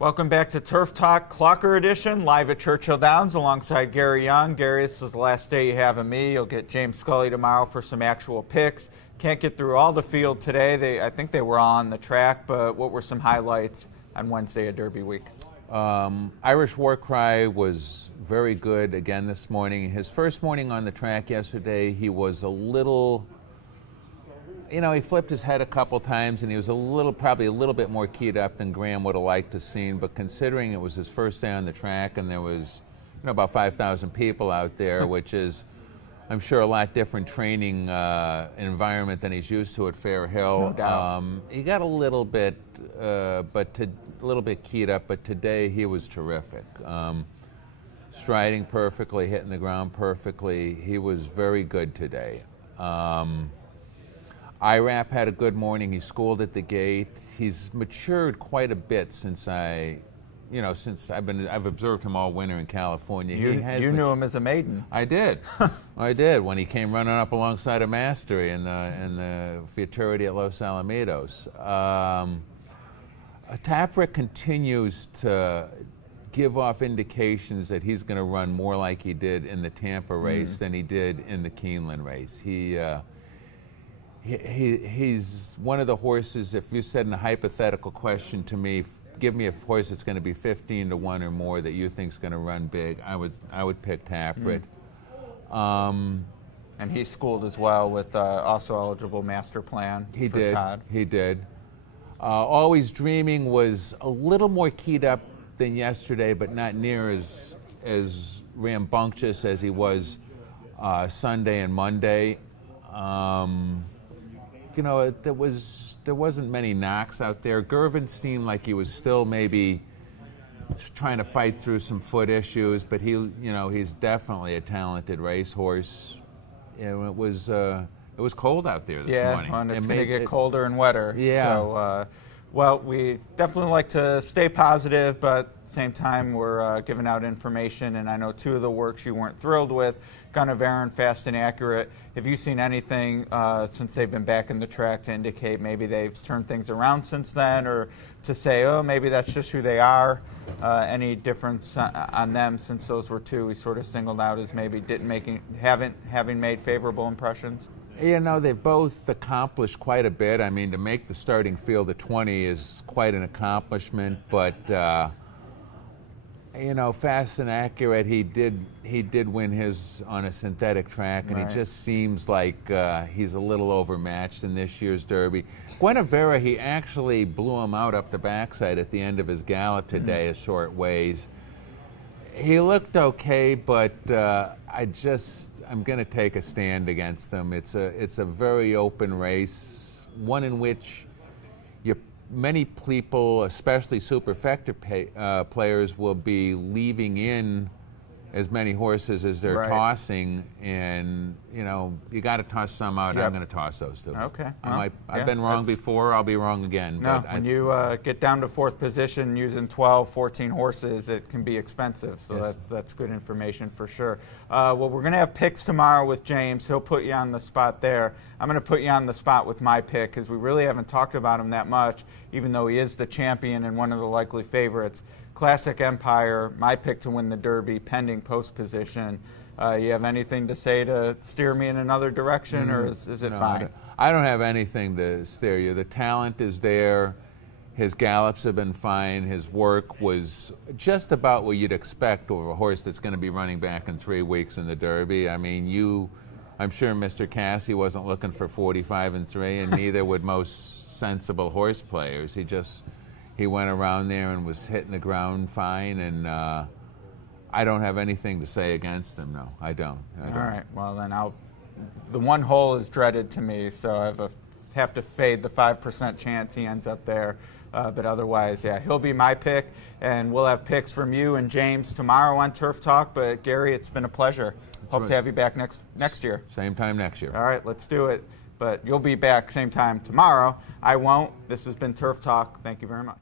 Welcome back to Turf Talk Clocker Edition, live at Churchill Downs alongside Gary Young. Gary, this is the last day you have of me. You'll get James Scully tomorrow for some actual picks. Can't get through all the field today. I think they were all on the track, but what were some highlights on Wednesday of Derby week? Irish Warcry was very good again this morning. His first morning on the track yesterday, he was a little, he flipped his head a couple times, and he was probably a little bit more keyed up than Graham would have liked to seen. But considering it was his first day on the track, and there was, about 5,000 people out there, which is, I'm sure, a lot different training environment than he's used to at Fair Hill. No doubt. He got a little bit, keyed up. But today he was terrific. Striding perfectly, hitting the ground perfectly. He was very good today. Irap had a good morning. He schooled at the gate. He's matured quite a bit since I've observed him all winter in California. You knew him as a maiden. I did. I did when he came running up alongside a Mastery in the Futurity at Los Alamitos. Tapwrit continues to give off indications that he's going to run more like he did in the Tampa race than he did in the Keeneland race. He's one of the horses, if you said in a hypothetical question to me, give me a horse that's going to be 15 to 1 or more that you think is going to run big, I would pick Tapwrit. And he schooled as well with also eligible master plan for Todd. He did. Always Dreaming was a little more keyed up than yesterday, but not near as rambunctious as he was Sunday and Monday. There wasn't many knocks out there. Gervin seemed like he was still maybe trying to fight through some foot issues, but he's definitely a talented racehorse. It was cold out there this morning. Yeah, and it's going to get colder and wetter. Yeah. So, we definitely like to stay positive, but at the same time, we're giving out information, and I know two of the works you weren't thrilled with, Gunnevera and Fast and Accurate. Have you seen anything since they've been back in the track to indicate maybe they've turned things around since then, or to say, oh, maybe that's just who they are? Any difference on them since those were two we sort of singled out as maybe having made favorable impressions? They've both accomplished quite a bit. I mean, to make the starting field of 20 is quite an accomplishment, but Fast and Accurate, he did win his on a synthetic track, and He just seems like he's a little overmatched in this year's Derby. Gunnevera, he actually blew him out up the backside at the end of his gallop today, a short ways. He looked okay, but I'm going to take a stand against them. It's a very open race, one in which many people, especially superfecta players, will be leaving in as many horses as they're tossing, and you got to toss some out. Yep. I'm going to toss those two. Okay. I've been wrong before. I'll be wrong again. No, when you get down to fourth position using 12, 14 horses, it can be expensive. So yes, that's good information for sure. Well, we're going to have picks tomorrow with James. He'll put you on the spot there. I'm going to put you on the spot with my pick because we really haven't talked about him that much, even though he is the champion and one of the likely favorites. Classic Empire, my pick to win the Derby, pending post position. You have anything to say to steer me in another direction, or is it fine? I don't have anything to steer you. The talent is there. His gallops have been fine. His work was just about what you'd expect of a horse that's going to be running back in 3 weeks in the Derby. I mean, I'm sure Mr. Cassie wasn't looking for 45 and 3, and neither would most sensible horse players. He went around there and was hitting the ground fine, and I don't have anything to say against him. No, I don't. All right. Well, then the one hole is dreaded to me, so I have to fade the 5% chance he ends up there. But otherwise, yeah, he'll be my pick, and we'll have picks from you and James tomorrow on Turf Talk. But Gary, it's been a pleasure. Hope to have you back next year. Same time next year. All right, let's do it. But you'll be back same time tomorrow. I won't. This has been Turf Talk. Thank you very much.